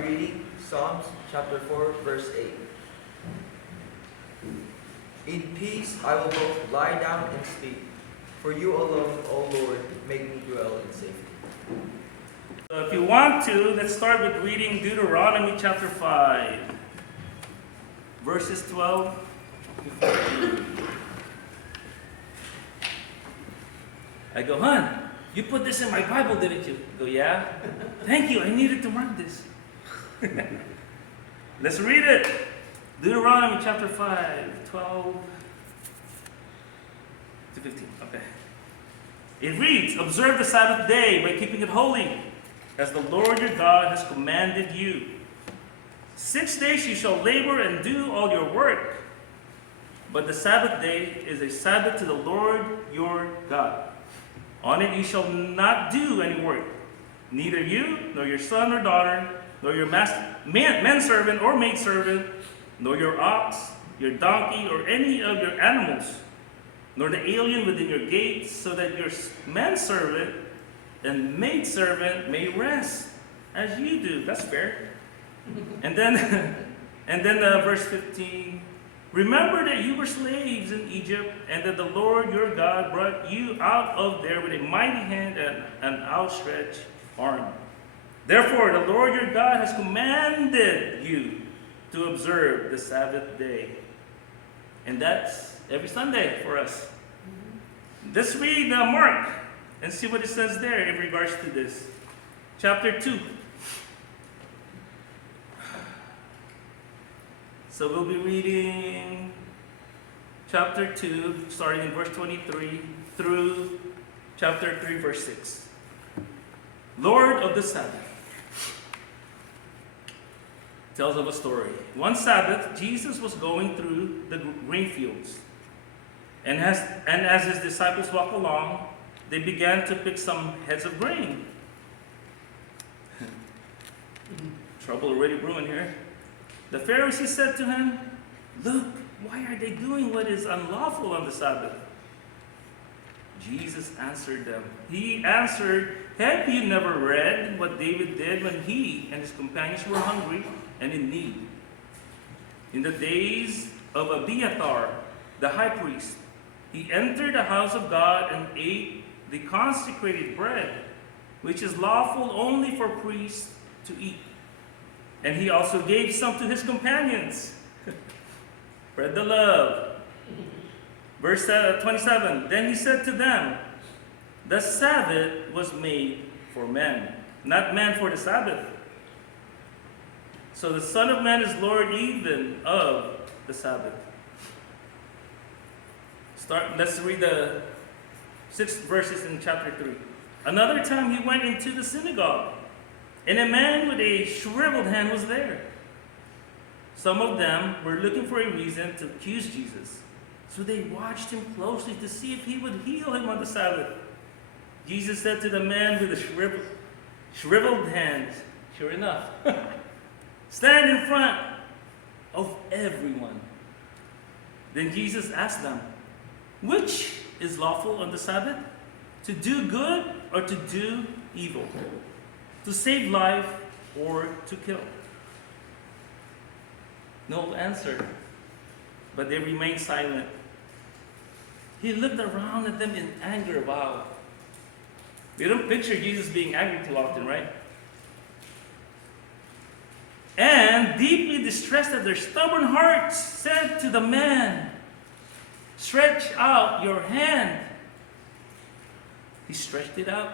be reading Psalms chapter 4, verse 8. In peace I will both lie down and sleep, for you alone, O Lord, make me dwell in safety. So if you want to, let's start with reading Deuteronomy chapter 5, verses 12 to 14. I go, hon, you put this in my Bible, didn't you? I go, yeah. Thank you, I needed to mark this. Let's read it. Deuteronomy chapter 5, 12 to 15. Okay. It reads, observe the Sabbath day by keeping it holy, as the Lord your God has commanded you. 6 days you shall labor and do all your work, but the Sabbath day is a Sabbath to the Lord your God. On it you shall not do any work, neither you, nor your son or daughter, nor your manservant or maidservant, nor your ox, your donkey, or any of your animals, nor the alien within your gates, so that your manservant and maidservant may rest as you do. That's fair. And then, verse 15. Remember that you were slaves in Egypt, and that the Lord your God brought you out of there with a mighty hand and an outstretched arm. Therefore, the Lord your God has commanded you to observe the Sabbath day. And that's every Sunday for us. Let's read Mark and see what it says there in regards to this. Chapter 2. So we'll be reading chapter 2, starting in verse 23 through chapter 3, verse 6. Lord of the Sabbath tells of a story. One Sabbath, Jesus was going through the grain fields. And as his disciples walked along, they began to pick some heads of grain. Trouble already brewing here. The Pharisees said to him, look, why are they doing what is unlawful on the Sabbath? Jesus answered them. He answered, have you never read what David did when he and his companions were hungry and in need? In the days of Abiathar, the high priest, he entered the house of God and ate the consecrated bread, which is lawful only for priests to eat. And he also gave some to his companions. Spread the love. Verse 27, then he said to them, the Sabbath was made for men, not man for the Sabbath. So the Son of Man is Lord even of the Sabbath. Let's read the 6 verses in chapter 3. Another time he went into the synagogue, and a man with a shriveled hand was there. Some of them were looking for a reason to accuse Jesus. So they watched him closely to see if he would heal him on the Sabbath. Jesus said to the man with the shriveled hand, sure enough, stand in front of everyone. Then Jesus asked them, which is lawful on the Sabbath? To do good or to do evil? To save life or to kill? No answer, but they remained silent. He looked around at them in anger. Wow. We don't picture Jesus being angry too often, right? And deeply distressed at their stubborn hearts, said to the man, stretch out your hand. He stretched it out,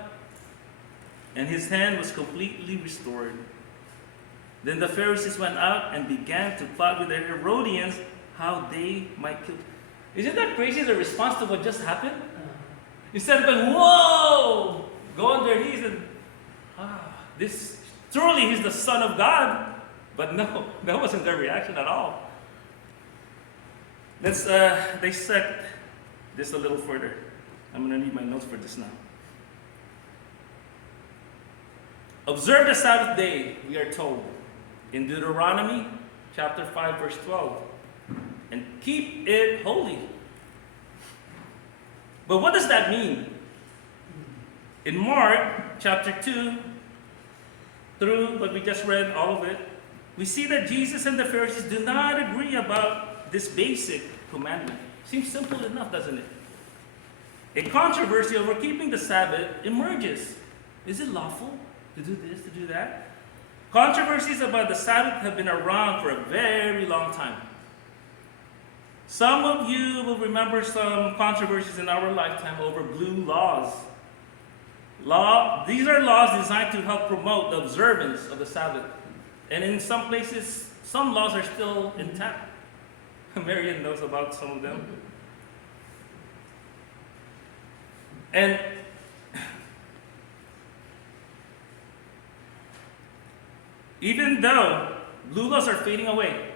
and his hand was completely restored. Then the Pharisees went out and began to plot with the Herodians how they might kill. Isn't that crazy, the response to what just happened? Instead of going, whoa, go on their knees and, this, truly he's the Son of God. But no, that wasn't their reaction at all. Let's dissect this a little further. I'm going to need my notes for this now. Observe the Sabbath day, we are told, in Deuteronomy chapter 5, verse 12. And keep it holy. But what does that mean? In Mark chapter 2, through what we just read, all of it, we see that Jesus and the Pharisees do not agree about this basic commandment. Seems simple enough, doesn't it? A controversy over keeping the Sabbath emerges. Is it lawful to do this, to do that? Controversies about the Sabbath have been around for a very long time. Some of you will remember some controversies in our lifetime over blue laws. These are laws designed to help promote the observance of the Sabbath. And in some places, some laws are still intact. Marian knows about some of them. And even though blue laws are fading away,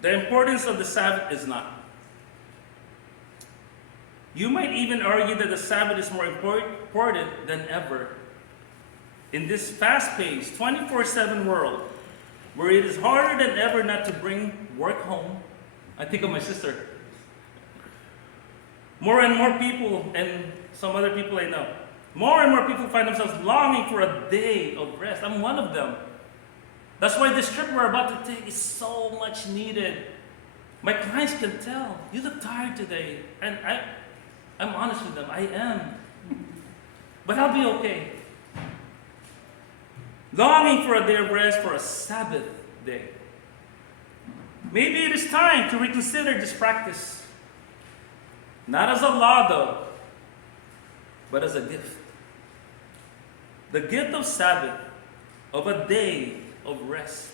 the importance of the Sabbath is not. You might even argue that the Sabbath is more important than ever. In this fast-paced, 24/7 world, where it is harder than ever not to bring work home. I think of my sister. More and more people, and some other people I know, more and more people find themselves longing for a day of rest. I'm one of them. That's why this trip we're about to take is so much needed. My clients can tell, you look tired today. And I'm honest with them, I am. But I'll be okay. Longing for a day of rest, for a Sabbath day. Maybe it is time to reconsider this practice. Not as a law, though, but as a gift. The gift of Sabbath, of a day of rest.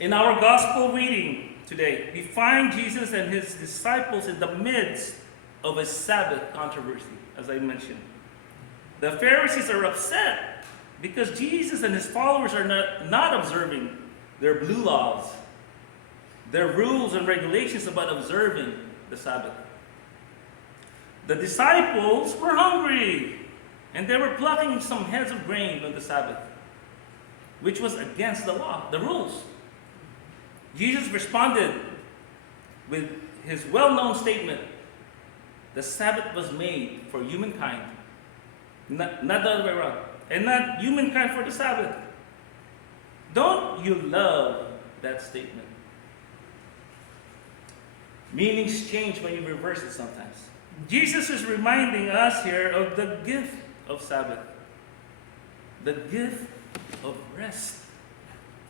In our gospel reading today, we find Jesus and his disciples in the midst of a Sabbath controversy, as I mentioned. The Pharisees are upset because Jesus and his followers are not observing their blue laws, their rules and regulations about observing the Sabbath. The disciples were hungry, and they were plucking some heads of grain on the Sabbath, which was against the law, the rules. Jesus responded with his well-known statement, the Sabbath was made for humankind, not the other way around, and not humankind for the Sabbath. Don't you love that statement? Meanings change when you reverse it sometimes. Jesus is reminding us here of the gift of Sabbath, the gift of rest.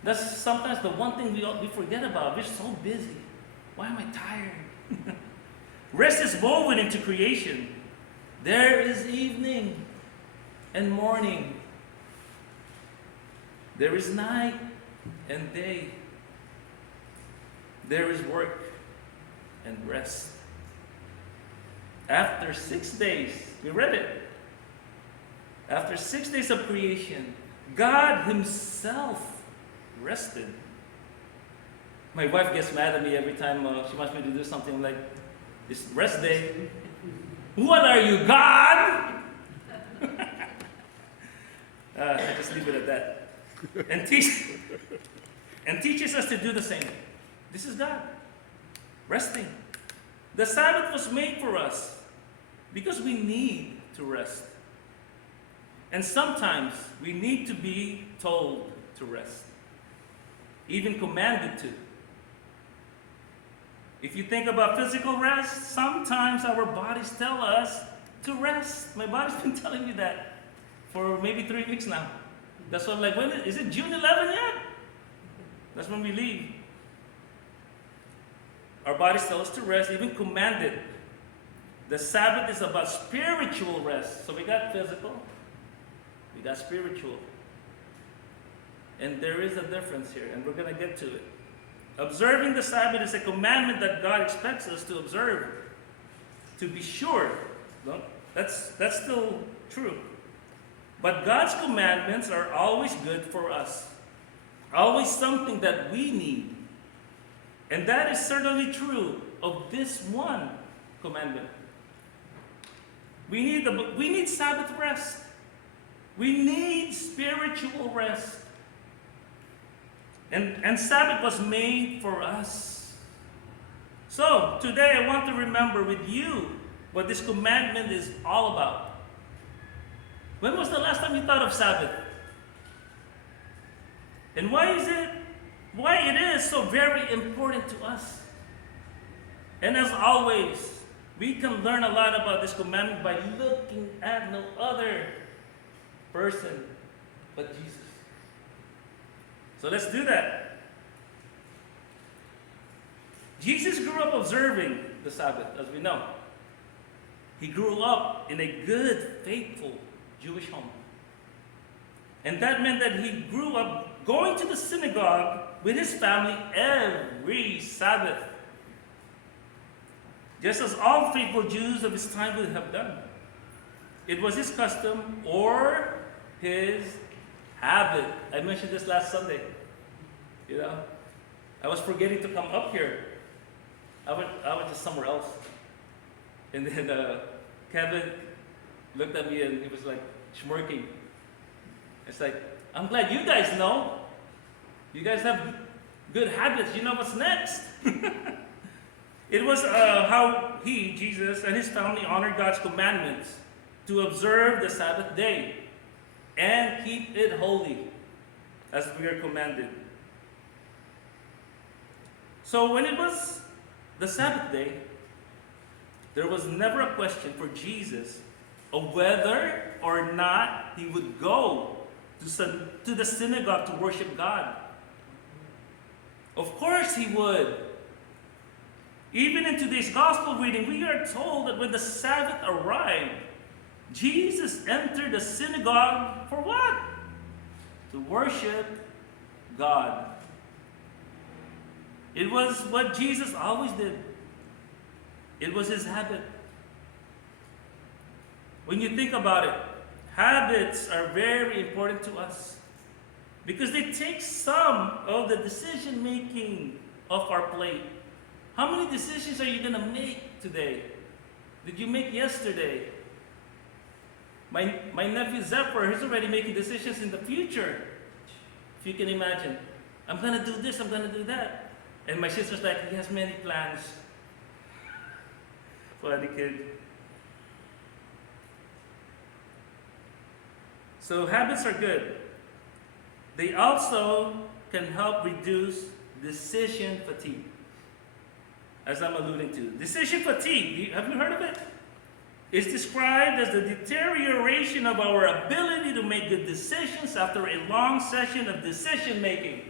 That's sometimes the one thing we forget about. We're so busy. Why am I tired? Rest is woven into creation. There is evening and morning. There is night and day. There is work and rest. After 6 days, we read it. After 6 days of creation, God himself rested. My wife gets mad at me every time she wants me to do something like this rest day. What are you, God? I just leave it at that. And teaches us to do the same. This is God. Resting. The Sabbath was made for us because we need to rest. And sometimes we need to be told to rest. Even commanded to. If you think about physical rest, sometimes our bodies tell us to rest. My body's been telling me that for maybe 3 weeks now. That's why I'm like, is it June 11 yet? That's when we leave. Our bodies tell us to rest, even commanded. The Sabbath is about spiritual rest. So we got physical, we got spiritual. And there is a difference here, and we're going to get to it. Observing the Sabbath is a commandment that God expects us to observe. To be sure, no? That's still true. But God's commandments are always good for us. Always something that we need. And that is certainly true of this one commandment. We need Sabbath rest. We need spiritual rest. And Sabbath was made for us. So, today I want to remember with you what this commandment is all about. When was the last time you thought of Sabbath? And why it is so very important to us? And as always, we can learn a lot about this commandment by looking at no other person but Jesus. So let's do that. Jesus grew up observing the Sabbath, as we know. He grew up in a good, faithful Jewish home. And that meant that he grew up going to the synagogue with his family every Sabbath, just as all faithful Jews of his time would have done. It was his custom or his habit. I mentioned this last Sunday. I was forgetting to come up here. I was just somewhere else. And then Kevin looked at me and he was like smirking. It's like, I'm glad you guys know. You guys have good habits. You know what's next. It was how he, Jesus, and his family honored God's commandments to observe the Sabbath day and keep it holy, as we are commanded. So when it was the Sabbath day, there was never a question for Jesus of whether or not he would go to the synagogue to worship God. Of course he would. Even in today's gospel reading, we are told that when the Sabbath arrived, Jesus entered the synagogue for what? To worship God. It was what Jesus always did. It was his habit. When you think about it, habits are very important to us because they take some of the decision making off our plate. How many decisions are you going to make today? Did you make yesterday? My nephew Zephyr, he's already making decisions in the future. If you can imagine. I'm going to do this, I'm going to do that. And my sister's like, he has many plans. Funny kid. So habits are good. They also can help reduce decision fatigue. As I'm alluding to. Decision fatigue, have you heard of it? It's described as the deterioration of our ability to make good decisions after a long session of decision making.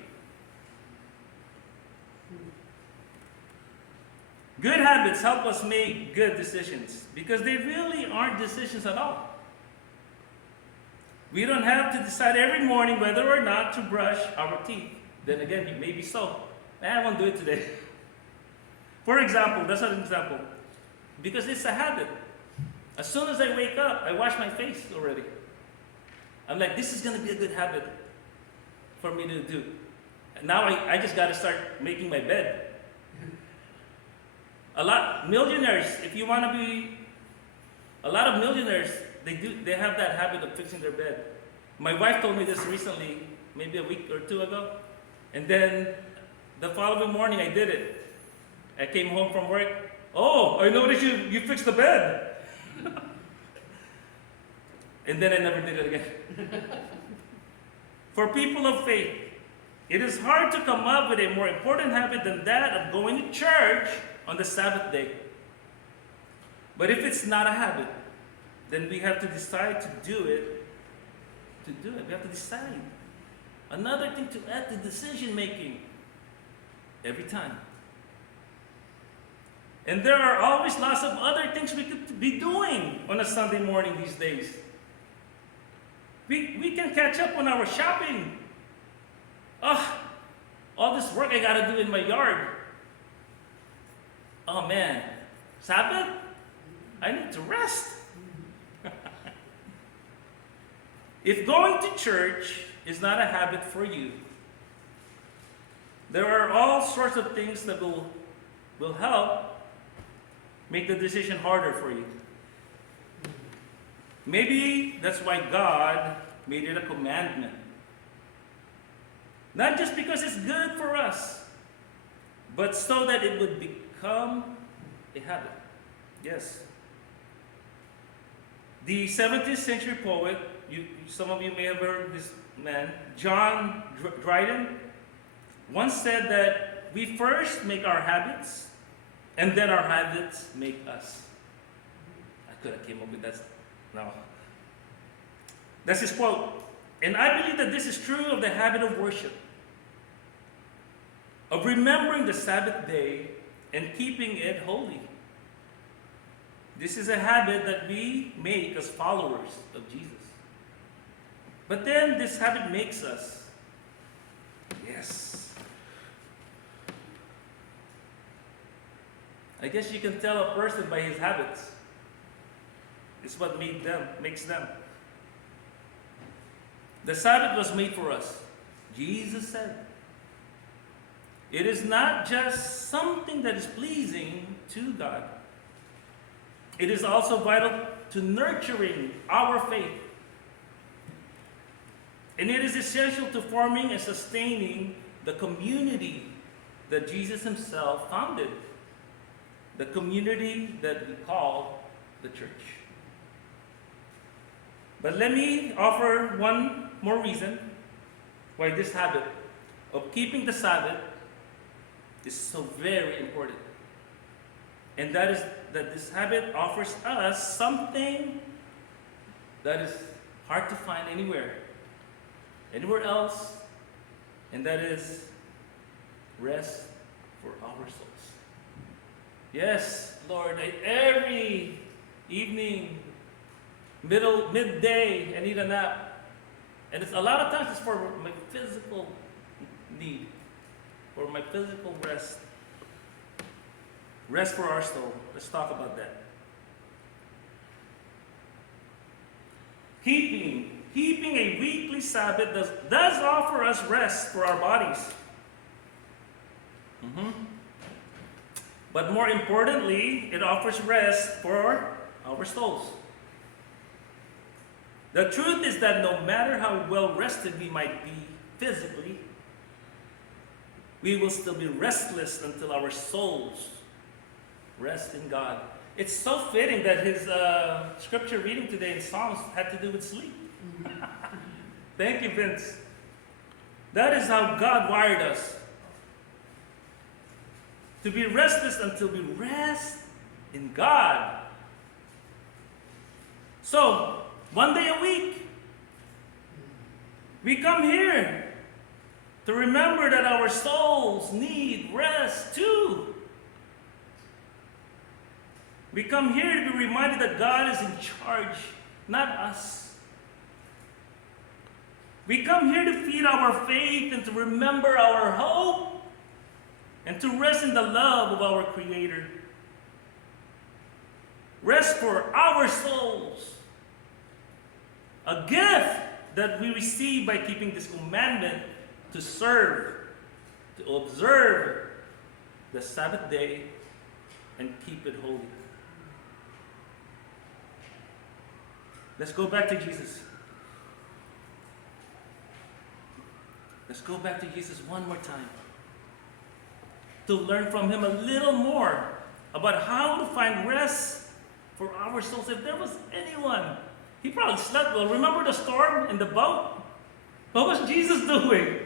Good habits help us make good decisions because they really aren't decisions at all. We don't have to decide every morning whether or not to brush our teeth. Then again, maybe so. I won't do it today. For example, that's an example. Because it's a habit. As soon as I wake up, I wash my face already. I'm like, this is going to be a good habit for me to do. And now I just got to start making my bed. A lot of millionaires they have that habit of fixing their bed. My wife told me this recently, maybe a week or two ago. And then the following morning I did it. I came home from work. Oh, I noticed you fixed the bed. And then I never did it again. For people of faith, it is hard to come up with a more important habit than that of going to church on the Sabbath day. But if it's not a habit, then we have to decide to do it. We have to decide. Another thing to add to decision making every time. And there are always lots of other things we could be doing on a Sunday morning these days. We can catch up on our shopping. All this work I gotta do in my yard. Oh man, Sabbath? I need to rest. If going to church is not a habit for you, there are all sorts of things that will help make the decision harder for you. Maybe that's why God made it a commandment. Not just because it's good for us, but so that it would become a habit. Yes. The 17th century poet some of you may have heard this man, John Dryden, once said that we first make our habits, and then our habits make us. I could have came up with that. No. That's his quote. And I believe that this is true of the habit of worship, of remembering the Sabbath day and keeping it holy. This is a habit that we make as followers of Jesus. But then this habit makes us. Yes. I guess you can tell a person by his habits. It's what makes them. The Sabbath was made for us. Jesus said, it is not just something that is pleasing to God. It is also vital to nurturing our faith. And it is essential to forming and sustaining the community that Jesus himself founded. The community that we call the church. But let me offer one more reason why this habit of keeping the Sabbath is so very important. And that is that this habit offers us something that is hard to find anywhere else, and that is rest for our souls. Yes, Lord, every evening, midday, I need a nap. And it's a lot of times it's for my physical need, for my physical rest. Rest for our soul. Let's talk about that. Keeping a weekly Sabbath does offer us rest for our bodies. But more importantly, it offers rest for our souls. The truth is that no matter how well rested we might be physically, we will still be restless until our souls rest in God. It's so fitting that his scripture reading today in Psalms had to do with sleep. Thank you, Vince. That is how God wired us. To be restless until we rest in God. So, one day a week, we come here to remember that our souls need rest too. We come here to be reminded that God is in charge, not us. We come here to feed our faith and to remember our hope and to rest in the love of our Creator. Rest for our souls. A gift that we receive by keeping this commandment to serve, to observe the Sabbath day and keep it holy. Let's go back to Jesus. Let's go back to Jesus one more time to learn from him a little more about how to find rest for our souls. If there was anyone, he probably slept well. Remember the storm in the boat? What was Jesus doing?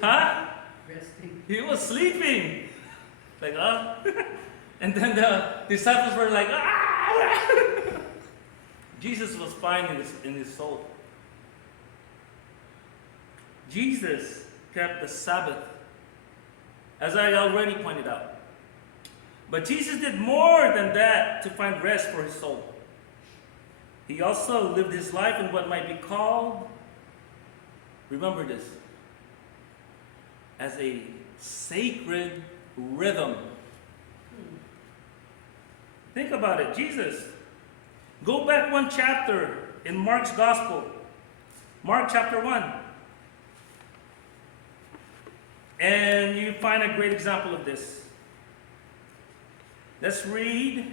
Huh? Resting. He was sleeping. Like, and then the disciples were like, ah! Jesus was fine in his soul. Jesus kept the Sabbath, as I already pointed out. But Jesus did more than that to find rest for his soul. He also lived his life in what might be called, remember this, as a sacred rhythm. Think about it. Jesus, go back one chapter in Mark's Gospel, Mark chapter 1. And you find a great example of this. Let's read,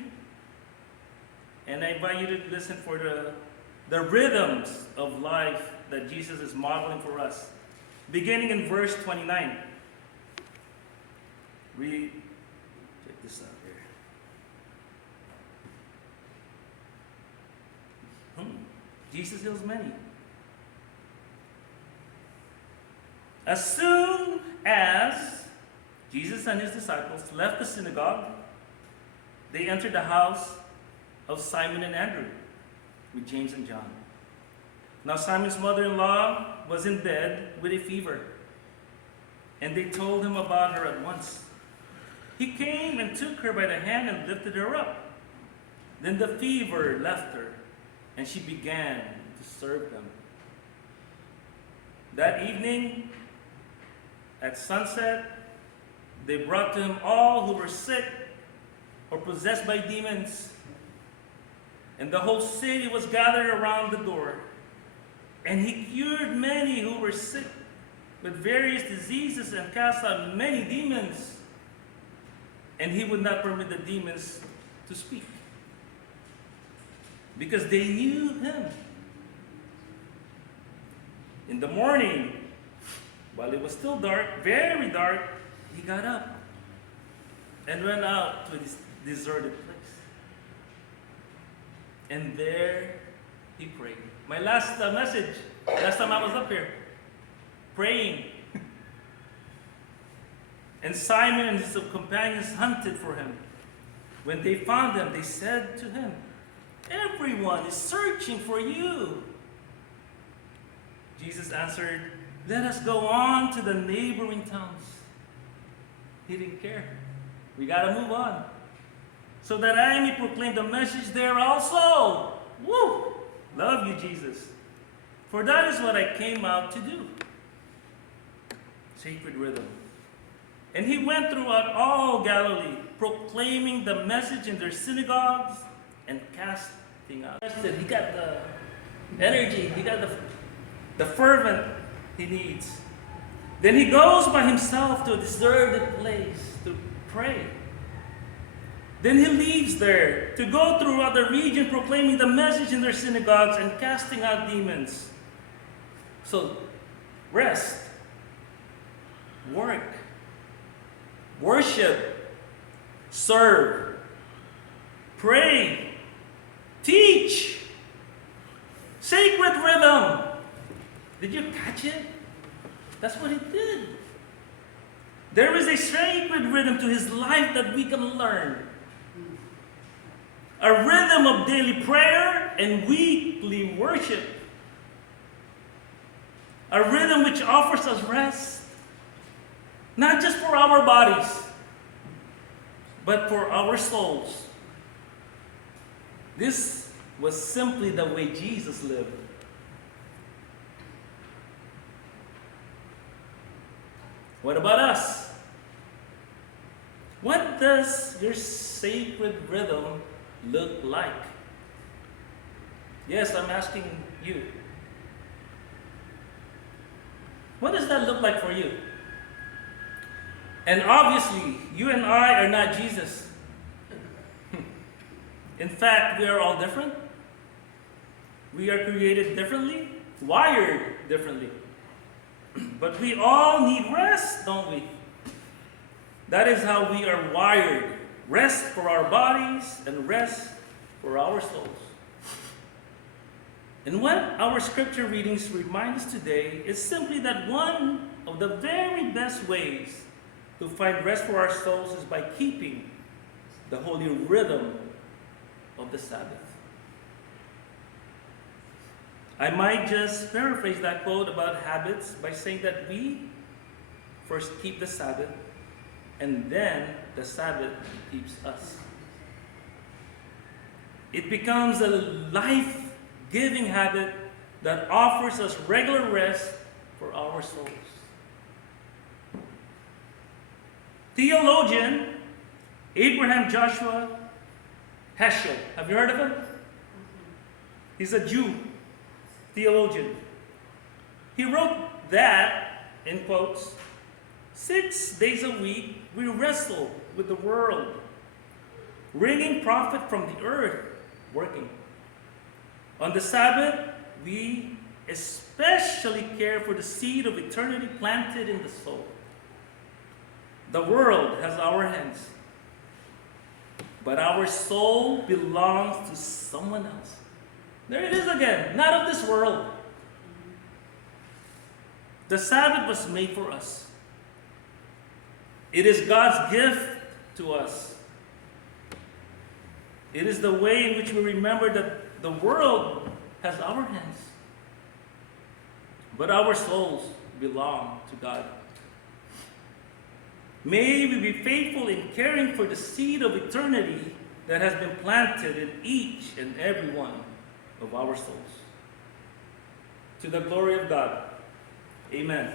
and I invite you to listen for the rhythms of life that Jesus is modeling for us. Beginning in verse 29. Read, check this out here. Jesus heals many. As soon as Jesus and his disciples left the synagogue, they entered the house of Simon and Andrew with James and John. Now Simon's mother-in-law was in bed with a fever, and they told him about her at once. He came and took her by the hand and lifted her up. Then the fever left her, and she began to serve them. That evening, at sunset, they brought to him all who were sick or possessed by demons. And the whole city was gathered around the door. And he cured many who were sick with various diseases and cast out many demons. And he would not permit the demons to speak, because they knew him. In the morning, while it was still dark, very dark, he got up and went out to this deserted place. And there he prayed. My last message, last time I was up here, praying. And Simon and his companions hunted for him. When they found him, they said to him, "Everyone is searching for you." Jesus answered, "Let us go on to the neighboring towns." He didn't care. We got to move on, so that I may proclaim the message there also. Woo! Love you, Jesus. For that is what I came out to do. Sacred rhythm. And he went throughout all Galilee, proclaiming the message in their synagogues and casting out. He got the energy, he got the fervent he needs. Then he goes by himself to a deserted place to pray. Then he leaves there to go throughout the region proclaiming the message in their synagogues and casting out demons. So, rest, work, worship, serve, pray, teach, sacred rhythm. Did you catch it? That's what he did. There is a sacred rhythm to his life that we can learn. A rhythm of daily prayer and weekly worship. A rhythm which offers us rest, not just for our bodies, but for our souls. This was simply the way Jesus lived. What about us? What does your sacred rhythm look like? Yes, I'm asking you. What does that look like for you? And obviously, you and I are not Jesus. In fact, we are all different. We are created differently, wired differently. But we all need rest, don't we? That is how we are wired. Rest for our bodies and rest for our souls. And what our scripture readings remind us today is simply that one of the very best ways to find rest for our souls is by keeping the holy rhythm of the Sabbath. I might just paraphrase that quote about habits by saying that we first keep the Sabbath, and then the Sabbath keeps us. It becomes a life-giving habit that offers us regular rest for our souls. Theologian Abraham Joshua Heschel, have you heard of him? He's a Jew theologian. He wrote that, in quotes, 6 days a week we wrestle with the world, wringing profit from the earth, working. On the Sabbath, we especially care for the seed of eternity planted in the soul. The world has our hands, but our soul belongs to someone else. There it is again. Not of this world. The Sabbath was made for us. It is God's gift to us. It is the way in which we remember that the world has our hands, but our souls belong to God. May we be faithful in caring for the seed of eternity that has been planted in each and every one of our souls. To the glory of God. Amen.